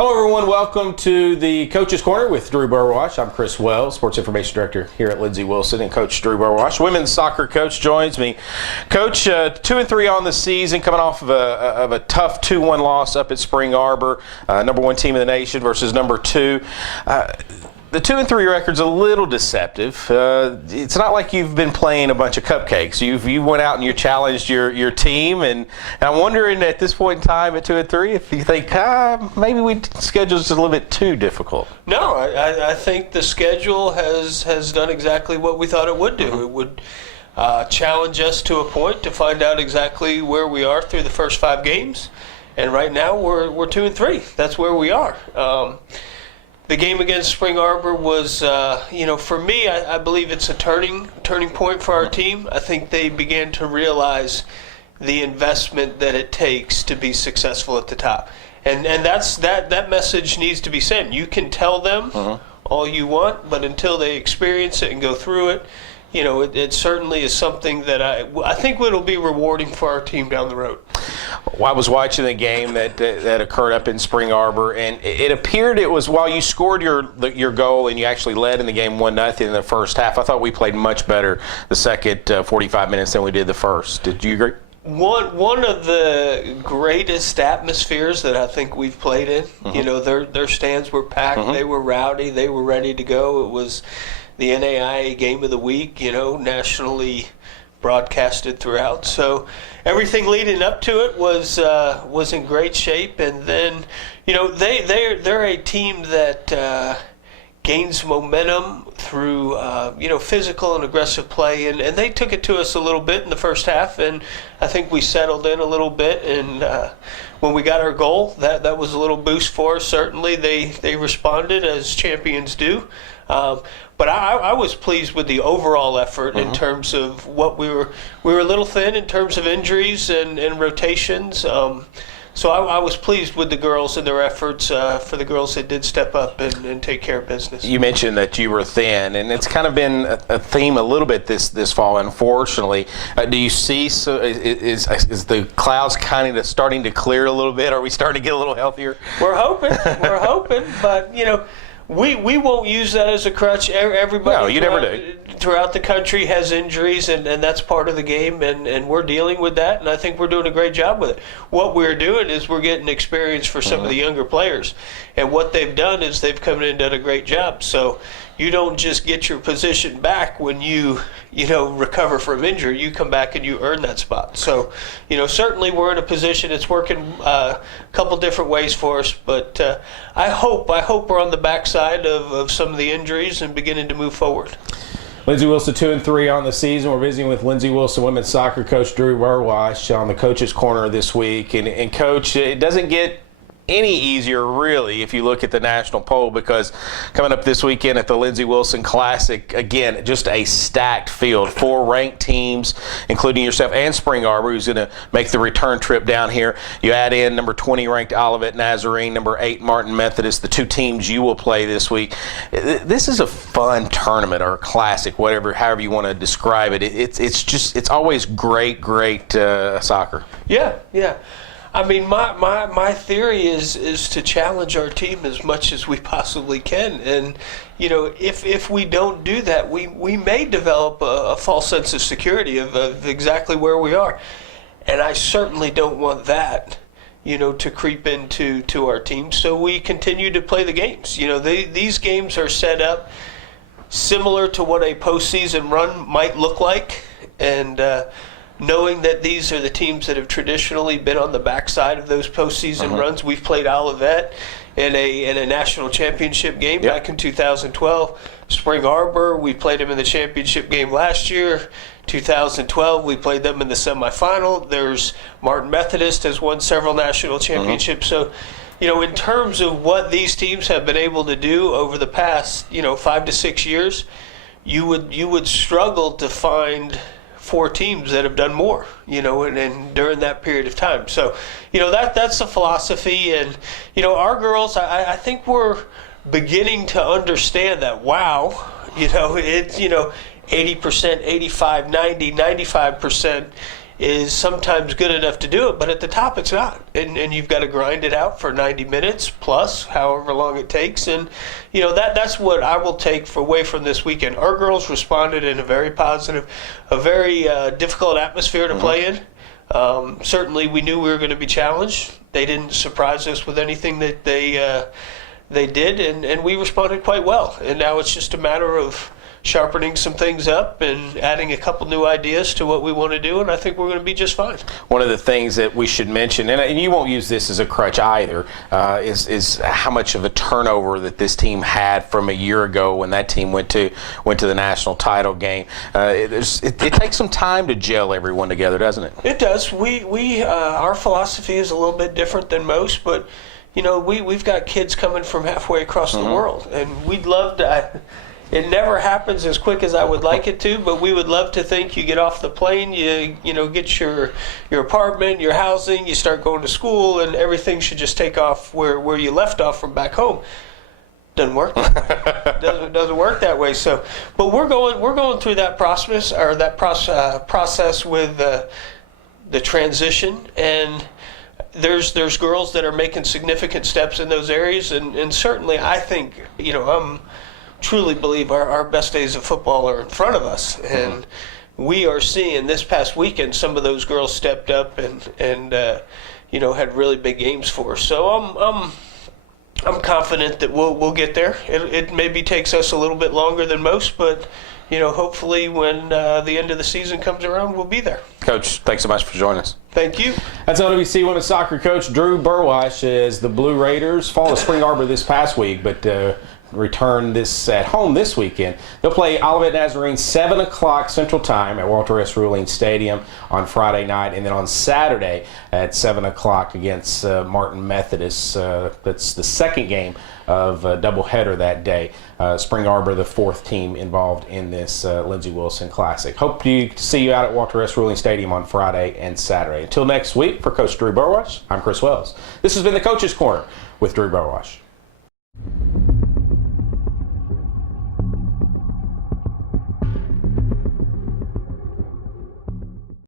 Hello, everyone. Welcome to the Coach's Corner with Drew Burwash. I'm Chris Wells, Sports Information Director here at Lindsey Wilson, and Coach Drew Burwash, women's soccer coach, joins me. Coach, 2-3 on the season, coming off of a tough 2-1 loss up at Spring Arbor, number 1 team in the nation versus number 2. The 2-3 record's a little deceptive. It's not like you've been playing a bunch of cupcakes. You went out and you challenged your team, and I'm wondering at this point in time at 2-3 if you think maybe we scheduled it a little bit too difficult. No, I think the schedule has done exactly what we thought it would do. Mm-hmm. It would challenge us to a point to find out exactly where we are through the first 5 games, and right now we're 2-3. That's where we are. The game against Spring Arbor was, for me, I believe it's a turning point for our team. I think they began to realize the investment that it takes to be successful at the top. And that message needs to be sent. You can tell them all you want, but until they experience it and go through it, it certainly is something that I think it'll be rewarding for our team down the road. Well, I was watching the game that occurred up in Spring Arbor, and it appeared it was while you scored your goal and you actually led in the game 1-0 in the first half. I thought we played much better the second 45 minutes than we did the first. Did you agree? One of the greatest atmospheres that I think we've played in. Their stands were packed. They were rowdy. They were ready to go. It was the NAIA game of the week, nationally broadcasted throughout. So everything leading up to it was in great shape. And then, they're a team that gains momentum through physical and aggressive play, and they took it to us a little bit in the first half, and I think we settled in a little bit, and when we got our goal, that was a little boost for us. Certainly they responded as champions do. But I was pleased with the overall effort in terms of what we were a little thin in terms of injuries and rotations. So I was pleased with the girls and their efforts. For the girls that did step up and take care of business. You mentioned that you were thin, and it's kind of been a theme a little bit this fall, unfortunately. Do you see, is the clouds kind of starting to clear a little bit? Are we starting to get a little healthier? We're hoping, but we won't use that as a crutch. Everybody no, you never do. Throughout the country has injuries, and that's part of the game, and we're dealing with that, and I think we're doing a great job with it. What we're doing is we're getting experience for some of the younger players, and what they've done is they've come in and done a great job. So you don't just get your position back when you recover from injury. You come back and you earn that spot. So, certainly we're in a position. It's working a couple different ways for us, but I hope we're on the backside of some of the injuries and beginning to move forward. Lindsey Wilson 2-3 on the season. We're visiting with Lindsey Wilson women's soccer coach Drew Burwash on the Coach's Corner this week. And Coach, it doesn't get any easier, really, if you look at the national poll, because coming up this weekend at the Lindsey Wilson Classic, again, just a stacked field. 4 ranked teams, including yourself and Spring Arbor, who's going to make the return trip down here. You add in number 20 ranked Olivet Nazarene, number 8 Martin Methodist, the 2 teams you will play this week. This is a fun tournament, or classic, however you want to describe it. It's always great soccer. Yeah. I mean, my theory is to challenge our team as much as we possibly can, and if we don't do that, we may develop a false sense of security of exactly where we are, and I certainly don't want that to creep into our team. So we continue to play the games. These games are set up similar to what a postseason run might look like, and knowing that these are the teams that have traditionally been on the backside of those postseason runs. We've played Olivet in a national championship game back in 2012. Spring Arbor, we played them in the championship game last year. 2012, we played them in the semifinal. There's Martin Methodist has won several national championships. So, in terms of what these teams have been able to do over the past, 5 to 6 years, you would struggle to find 4 teams that have done more, and during that period of time. So, that's the philosophy. And, our girls, I think we're beginning to understand that, wow, it's, 80%, 85, 90, 95%. is sometimes good enough to do it, but at the top it's not. And you've got to grind it out for 90 minutes plus, however long it takes. And, that's what I will take away from this weekend. Our girls responded in a very positive, a very difficult atmosphere to play in. Certainly we knew we were going to be challenged. They didn't surprise us with anything that they did, and we responded quite well. And now it's just a matter of sharpening some things up and adding a couple new ideas to what we want to do, and I think we're going to be just fine. One of the things that we should mention, and you won't use this as a crutch either, is how much of a turnover that this team had from a year ago when that team went to the national title game. It takes some time to gel everyone together, doesn't it? It does. We our philosophy is a little bit different than most, but we've got kids coming from halfway across the world, and we'd love to. It never happens as quick as I would like it to, but we would love to think you get off the plane, you get your apartment, your housing, you start going to school, and everything should just take off where you left off from back home. Doesn't work that way. doesn't work that way. So, but we're going through that process process with the transition, and there's girls that are making significant steps in those areas, and certainly I think truly believe our best days of football are in front of us, and we are seeing this past weekend some of those girls stepped up and had really big games for us. So I'm confident that we'll get there. It maybe takes us a little bit longer than most, but hopefully when the end of the season comes around, we'll be there. Coach, thanks so much for joining us. Thank you. That's LWC women's soccer coach Drew Burwash as the Blue Raiders fall to Spring Arbor this past week, but return this at home this weekend. They'll play Olivet Nazarene 7 o'clock Central Time at Walter S. Ruling Stadium on Friday night, and then on Saturday at 7 o'clock against Martin Methodist. That's the second game of a doubleheader that day. Spring Arbor, the fourth team involved in this Lindsey Wilson Classic. Hope to see you out at Walter S. Ruling Stadium on Friday and Saturday. Until next week, for Coach Drew Burwash, I'm Chris Wells. This has been the Coach's Corner with Drew Burwash.